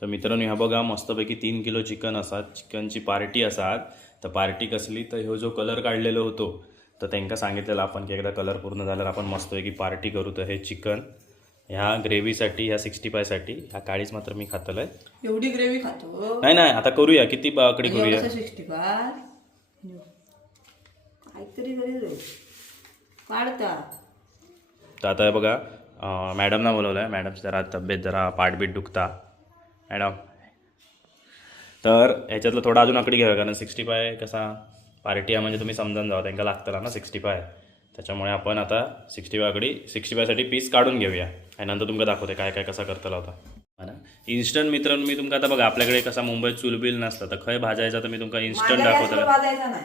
तर मित्रांनो ह्या बघा मस्तपैकी तीन किलो चिकन असात चिकनची पार्टी असात तर पार्टी कसली? तर ह्यो जो कलर काढलेलो होतो तर त्यांना सांगितलेलं आपण की एकदा कलर पूर्ण झाल्यावर आपण मस्तपैकी पार्टी करू. तर हे चिकन ह्या ग्रेव्हीसाठी ह्या सिक्स्टी फायसाठी ह्या काळीच मात्र मी खातलं आहे एवढी ग्रेव्ही खातो? नाही नाही आता करूया. किती बाकडी करूया? सिक्स्टी फाय काहीतरी काढता तर आता हे बघा मॅडमना बोलवलं आहे मॅडमची जरा तब्येत जरा पाठबीट दुखता. मॅडम. तर ह्याच्यातलं थोडं अजून आकडी घ्यावं कारण सिक्स्टी फाय कसा पार्टी आहे म्हणजे तुम्ही समजावून जावा त्यांना लागतं ना सिक्स्टी फाय त्याच्यामुळे आपण आता सिक्स्टी फाय आकडी सिक्स्टी फायसाठी पीस काढून घेऊया. आणि नंतर तुमका दाखवते काय काय कसा करता होता. हा ना? इन्स्टंट मित्रांनो मी तुमका आता बघा आपल्याकडे कसा मुंबईत चुलबिल नसतं तर खय भाजायचा तर मी तुमका इन्स्टंट दाखवतो वाजायचा नाही.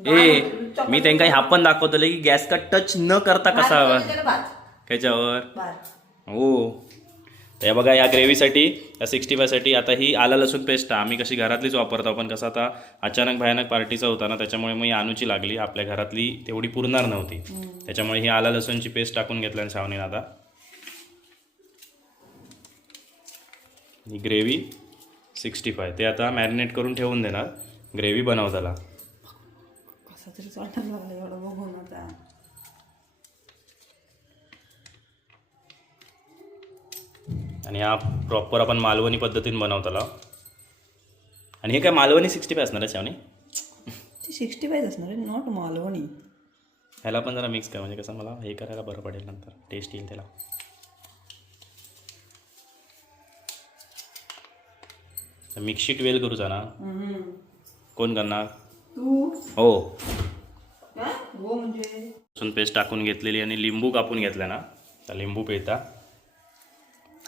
ए मी त्यांना ह्या पण दाखवतले की गॅस का टच न करता कसा हवा. त्याच्यावर हो. तर या बघा या ग्रेव्हीसाठी या सिक्स्टी फायसाठी आता ही आला लसूण पेस्ट आम्ही कशी घरातलीच वापरतो. पण कसं आता अचानक भयानक पार्टीचा होता ना त्याच्यामुळे मग आणूची लागली. आपल्या घरातली तेवढी पुरणार नव्हती. त्याच्यामुळे ही आला लसूणची पेस्ट टाकून घेतल्या शावनीनं आता ही ग्रेव्ही सिक्स्टी फाय. ते आता मॅरिनेट करून ठेवून देणार. ग्रेव्ही बनवताला कसं तरी वाटायला लागलं एवढं बघून आता आणि हा प्रॉपर आपण मालवणी पद्धतीने बनवताला. आणि हे काय मालवणी सिक्स्टी फाय असणार आहे ती सिक्स्टी फाईव्ह असणार आहे नॉट मालवणी. ह्याला पण जरा मिक्स कर म्हणजे कसं मला हे करायला बरं पडेल नंतर. टेस्ट येईल त्याला. मिक्सी ट्वेल करूचा ना. कोण करणार? तू? हो. हो म्हणजे? पेस्ट टाकून घेतलेली आणि लिंबू कापून घेतला ना. तर लिंबू पिळता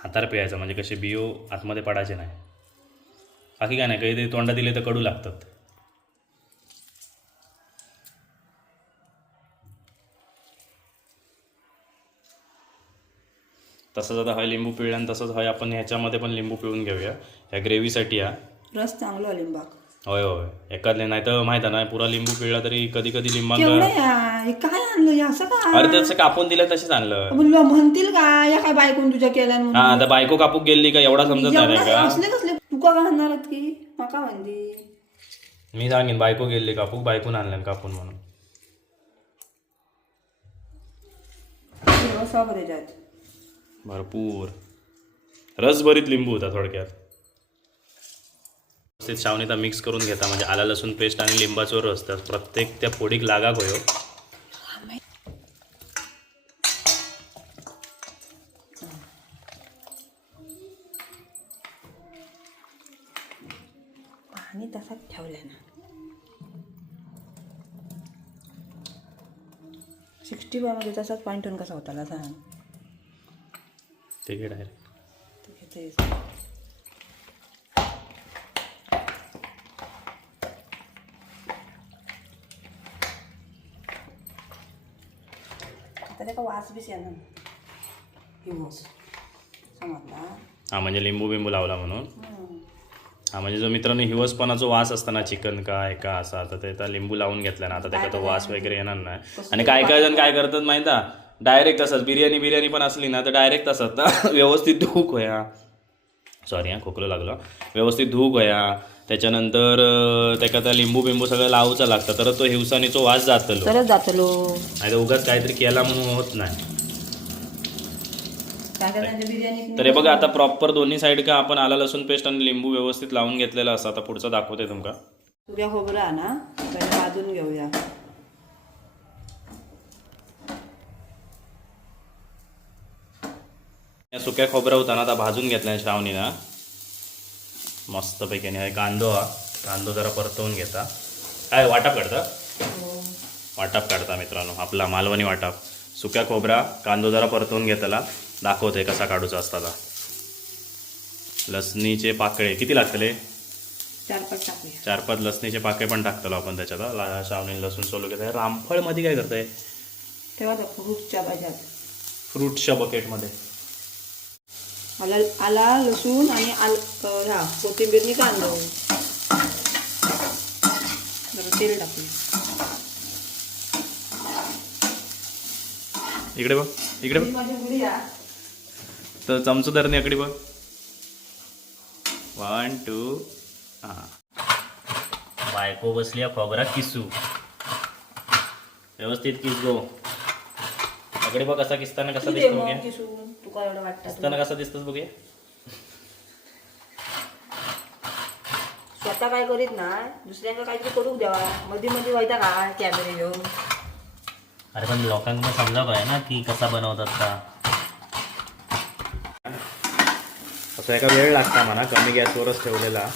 हातार पिळायचं म्हणजे कसे बियो आतमध्ये पडायचे नाही. बाकी काय नाही काही तोंडा दिले तर कडू लागतात. तसंच आता हा लिंबू पिळला आणि तसंच हा आपण ह्याच्यामध्ये पण लिंबू पिळून घेऊया. ह्या ग्रेव्हीसाठी हा. रस चांगला लिंबाक. होय होय. एखादले नाही तर माहिती आहे ना पुरा लिंबू पिळला तरी कधी कधी लिंबांना केवढं या? हे काय आणलं? हे असं का? अरे त्याचं कापून दिलं तसेच आणलं. म्हणतील का? या काय बायकोन तुझ्या केल्या हा आता बायको कापूक गेली का एवढा समजत नाही का? असले कसले तुका काय आणणार आहेत की? माका म्हणती. मी सांगेन बायको गेली कापूक बायकून आणलं कापून म्हणून. बरे भरपूर. रसभरीत लिंबू होता थोडक्यात. व्यवस्थित शावणीता मिक्स करून घेता. म्हणजे आला लसूण पेस्ट आणि लिंबाचो रस. तर प्रत्येक त्या फोडीक लागा होयो. पाणी तसाच ठेवलं ना. सिक्स्टी मध्ये तसाच पाणी ठेवून कसा होता सांग? ते घे डायरेक्ट ते घेते त्याचा वास बीस येणार. समजला? हा म्हणजे लिंबू बिंबू लावला म्हणून. हा म्हणजे जो मित्रांनो हिवसपणाचा वास असताना चिकन काय का असा तर ते आता लिंबू लावून घेतला ना आता त्याचा तो वास वगैरे येणार नाही. आणि काय काय जण काय करतात माहिती डायरेक्ट तसंच बिर्याणी बिर्याणी पण असली ना तर डायरेक्ट तसंच ना व्यवस्थित धूक होया. सॉरी हा खोकलं लागलं. व्यवस्थित धूक होया. त्याच्यानंतर अं, त्याका त्या लिंबू बिंबू सगळं लावूचं लागतं. तर तो हिवसानीचो वास जातलो. तरच जातलो. नाही तर उगाच काहीतरी केला म्हणून होत नाही. तर हे बघा आता प्रॉपर दोन्ही साईड का आपण आला लसूण पेस्ट आणि लिंबू व्यवस्थित लावून घेतलेला असं आता पुढचं दाखवते तुमका. सुक्या खोबरं आहे ना. भाजून घेऊया. या सुक्या खोबरं होता ना आता भाजून घेतला श्रावणीना. मस्तपैकी आणि हा कांदो हा. कांदो जरा परतवून घेता. काय वाटप काढता? वाटप काढता मित्रांनो आपला मालवणी वाटप. सुक्या खोबरा कांदो जरा परतवून घेतला दाखवते कसा काढूचा असताना. लसणीचे पाकळे. किती लागतले? चार पाच टाकूया. चार पाच लसणीचे पाकळे पण टाकतलो आपण त्याच्यात. हा. श्रावणी लसूण सोलू घेत रामफळमध्ये काय करताय? फ्रूटच्या बकेटमध्ये आला आला लसूण आणि आल ह्या कोथिंबीरनी कांदो. जरा तेल टाकूया इकडे बघ इकडे बघ. तर चमचदारने इकडे बघ. वन टू हां. बायको बसली खोबरा किसू. व्यवस्थित किस गो. अकडे बघ कसा किसताना कसा दिसतो बघे तुका एवढं वाटतं किसताना कसा दिसतोस बघे स्वतः काय करीत ना दुसऱ्यांका काहीतरी करूक द्यावा मध्ये मध्ये व्हायचा काय कॅमेरे घेऊन. अरे पण लोकांना पण समजा पाहिजे ना की कसा बनवतात का. असं एका वेळ लागता म्हणा कमी गॅसवरच ठेवलेला.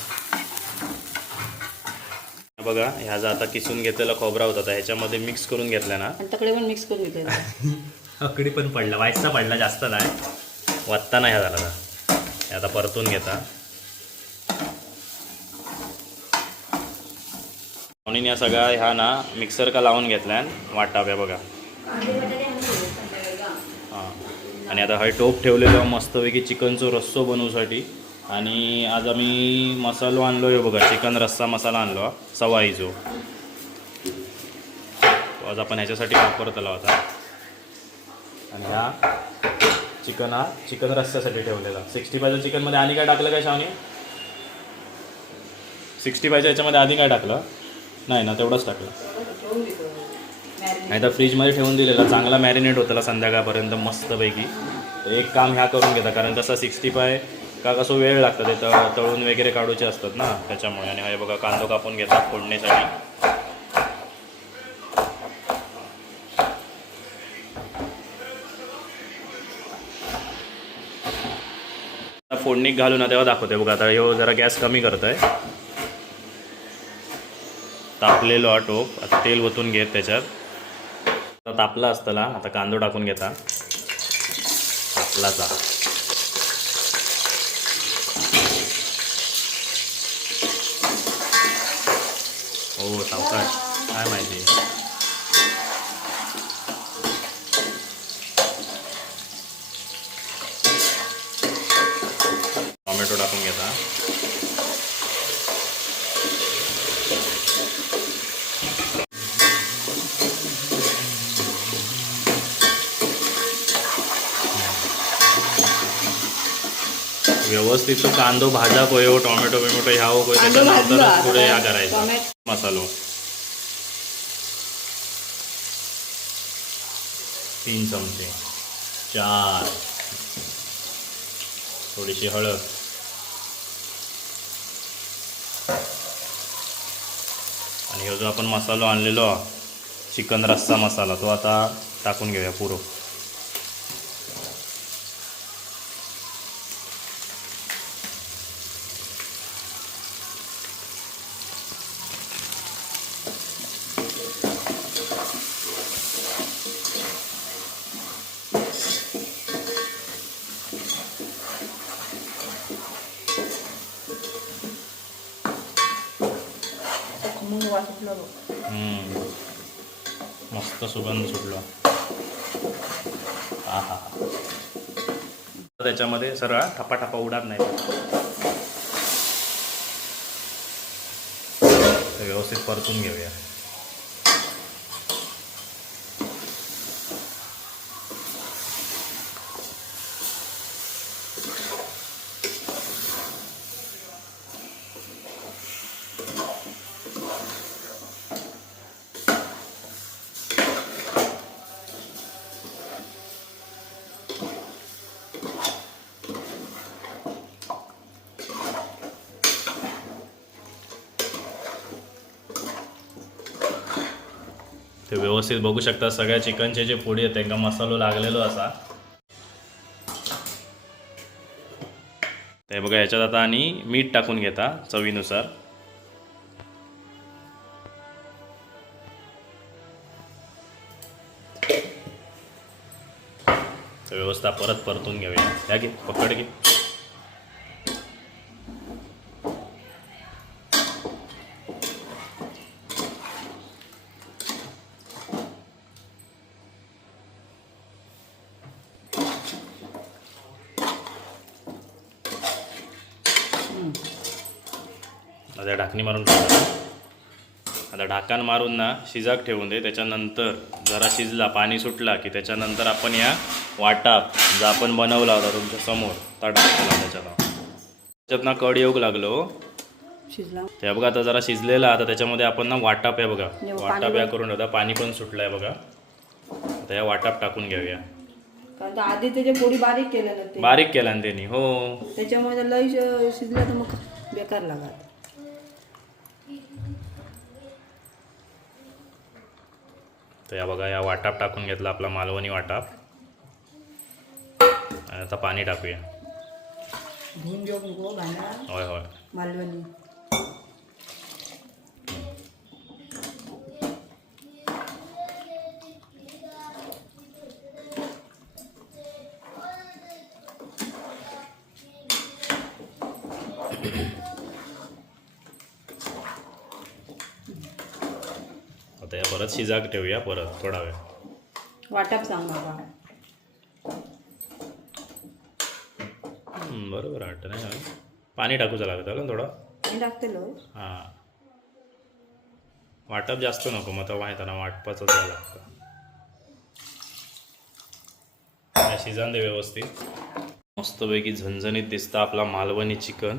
बघा ह्या जर आता किसून घेतलेला खोबरा होता ह्याच्यामध्ये मिक्स करून घेतला ना. आणि तकडे पण मिक्स करून घेतले अकडी पण पडला व्हायचा पडला जास्त नाही. वत्ता नाही ह्या झाला आता. हे आता परतून घेता. म्हणून या सगळ्या ह्या ना मिक्सर का लावून घेतल्या वाटाव्या बघा. हां. आणि आता हय टोप ठेवलेलं मस्तपैकी चिकनचो रस्सो बनवूसाठी. आणि आज आम्ही मसालो आणलो आहे बघा चिकन रस्सा मसाला आणलो सवाईचो. आज आपण ह्याच्यासाठी वापरतला होता आणि हा चिकन हा चिकन रस्स्यासाठी ठेवलेला. सिक्स्टी फायच्या चिकनमध्ये आणि काय टाकलं काय शावनी सिक्स्टी फायच्या याच्यामध्ये आधी काय टाकलं? नाही ना तेवढंच टाकलं. नाही तर फ्रीजमध्ये ठेवून दिलेला. चांगला मॅरिनेट होताला संध्याकाळपर्यंत मस्तपैकी. एक काम ह्या करून घेता कारण कसं सिक्स्टी फाय का कसं वेळ लागतं ते तळून वगैरे काढूचे असतात ना त्याच्यामुळे. आणि हे बघा कांदो कापून घेतात फोडणीसाठी. फोडणीक घालू घालून ना तेव्हा दाखवते बघा आता ह्यो जरा गॅस कमी करत आहे तापलेलो हा टोप आता तेल ओतून घेत त्याच्यात. आता तापला असताना आता कांदो टाकून घेता. तापलाचा. हो सावकाश काय माहिती टोमॅटो टाकून घेता व्यवस्थित तो कांदो भाजा होयो टोमॅटो बिमॅटो ह्या भाजलो त्याच्यानंतर पुढे ह्या? करायचा. मसालो. तीन चमचे. चार. थोडीशी हळद. आणि ह्यो जो आपण मसालो आणलेलो चिकन रस्सा मसाला तो आता टाकून घेऊया पुरो. मस्त सुगंध सुटला. हा हा त्याच्यामध्ये सरळ ठप्पा ठपा उडात नाही. व्यवस्थित परतून घेऊया. व्यवस्थित बघू शकता. सगळ्या चिकनचे जे फोडी आहेत त्यांना मसालो लागलेलो असा. ते बघा ह्याच्यात आता आणि मीठ टाकून घेता चवीनुसार. व्यवस्था परत परतून घेऊया. या घे पकड घे आता ढाकणी मारून आता ढाकण मारून ना शिजाक ठेवून दे. त्याच्यानंतर जरा शिजला पाणी सुटला की त्याच्यानंतर आपण या वाटा जो आपण बनवला होता तुमच्यासमोर त्या टाकला त्याच्याला त्याच्यात ना कड येऊक लागलो. शिजला. ते बघा आता जरा शिजलेला आता त्याच्यामध्ये आपण ना वाटाप आहे बघा. वाटाप या करून ठेवता. पाणी पण सुटलंय बघा. आता या वाटाप टाकून घेऊया. आधी त्याचे पोळी बारीक केलं ना ते. बारीक केला ना त्यांनी हो. त्याच्यामुळे ते लय श- शिजलं तर मग बेकार लागत तर या बघा या वाटाप टाकून घेतला आपला मालवणी वाटाप. आणि आता पाणी टाकूया. धुवून घेऊ नको होय होय. मालवणी. परत शिजाक ठेवूया परत थोडा वेळ. वाटप सांग बाबा. हम्म, बरोबर वाटतं नाही का? पाणी टाकूचं लागतं ना थोडं? टाकतेलो हां. वाटप जास्त नको मग तर माहिती आहे ना वाटपाचं द्यावं लागतं. शिजान दे व्यवस्थित. मस्तपैकी झणझणीत दिसतं आपला मालवणी चिकन.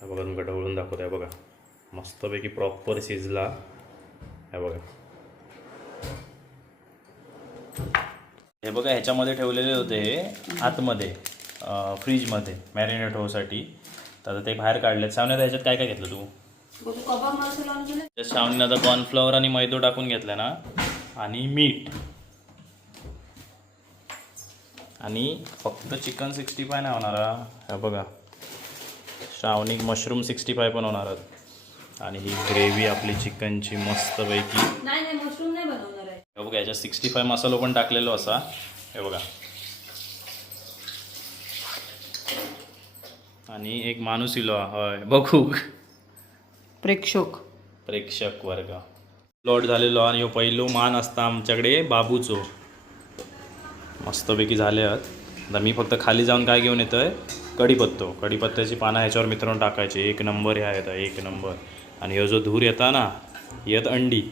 हा बघा तुमका ढवळून दाखवतो आहे बघा. मस्तपैकी प्रॉपर शिजला. हे बघा. हे बघा ह्याच्यामध्ये ठेवलेले होते हे आतमध्ये फ्रीजमध्ये मॅरिनेट होऊसाठी. तर आता ते बाहेर काढले सावण्यात ह्याच्यात काय काय घेतलं तू? श्रावणीनं आता कॉर्नफ्लॉवर आणि मैदो टाकून घेतला ना आणि मीठ. आणि फक्त चिकन सिक्स्टी फाय नाही होणार हा. हे बघा. श्रावणी मशरूम सिक्स्टी फाय पण होणार आहेत. आणि ही ग्रेव्ही आपली चिकनची मस्तपैकी. नाही नाही मशरूम नाही बनवणार आहे. हे बघा याच्यात सिक्स्टी फाय मसालो पण टाकलेलो असा. हे बघा. आणि एक माणूस इलो हय बघू. प्रेक्षक. प्रेक्षक वर्ग. लॉट झालेलो आणि ह्यो पहिलो मान असता आमच्याकडे बाबूचो. मस्तपैकी झाले आहेत आता मी फक्त खाली जाऊन काय घेऊन येतोय? कढीपत्तो. कढीपत्त्याची पानं ह्याच्यावर मित्रांनो टाकायची. एक नंबर ह्या येतं एक नंबर. आणि हा जो धूर येता ना येत अंडी.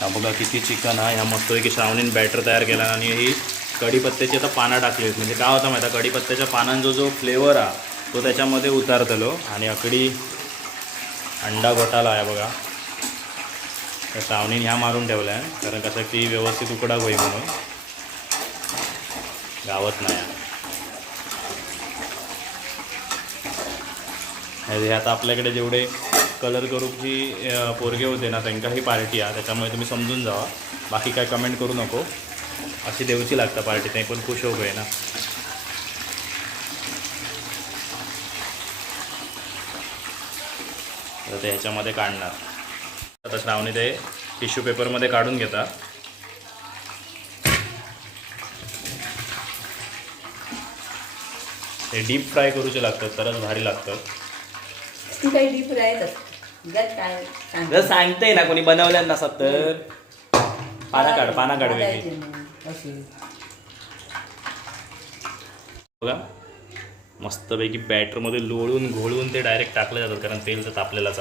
हा बघा किती चिकन हा ह्या मस्तपैकी श्रावणीन बॅटर तयार केला आणि ही कढीपत्त्याची आता पानं टाकली आहेत. म्हणजे काय होतं माहिती कढीपत्त्याच्या पानांचा जो फ्लेवर हा तो त्याच्यामध्ये उतारतलो आणि अकडी अंडा घोटाला आहे बघा. त्या सावणीन ह्या मारून ठेवल्या आहे कारण कसं की व्यवस्थित उकडा होई म्हणून. गावत नाही हा. आता आपल्याकडे जेवढे कलर करूची पोरगे होते ना त्यांकाही पार्टी आहे त्याच्यामुळे तुम्ही समजून जावा. बाकी काय कमेंट करू नको. अशी देऊची लागतं पार्टी ते पण खुश होऊ ना. ते ह्याच्यामध्ये काढणार. आता श्रावणी ते टिश्यू पेपरमध्ये काढून घेता. हे डीप फ्राय करूचे लागतात तरच भारी लागतं ती काही डीप सांग जर सांगते. ना कोणी बनवल्या नसत तर पाना काढ पाना काढ बघा. मस्तपैकी बॅटरमध्ये लोळून घोळून ते डायरेक्ट टाकले जातात कारण तेल तर तापलेलाच.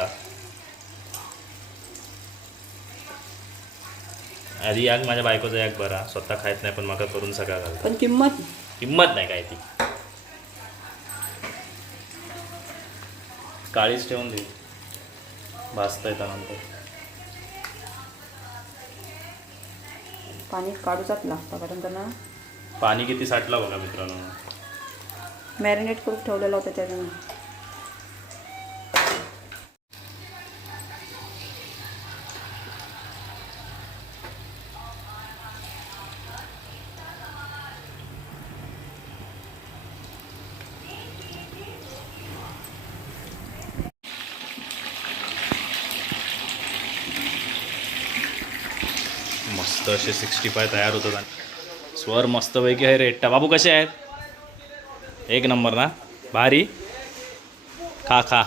आधी याक माझ्या बायकोचा याक बरा. स्वतः खायत नाही पण मका करून सगळं घालतो. पण किंमत? किंमत नाही काय ती. काळीच ठेवून दे. भाजता येतं नंतर. पाणी काढूचाच लागतं कारण त्यांना? पाणी किती साठला बघा मित्रांनो. मॅरिनेट करून ठेवलेलं होतं त्याच्यानं. मस्त असे सिक्स्टी फाय तयार होतात आणि स्वर मस्तपैकी आहे रेट्टा बाबू कसे आहेत? एक नंबर ना भारी खा खा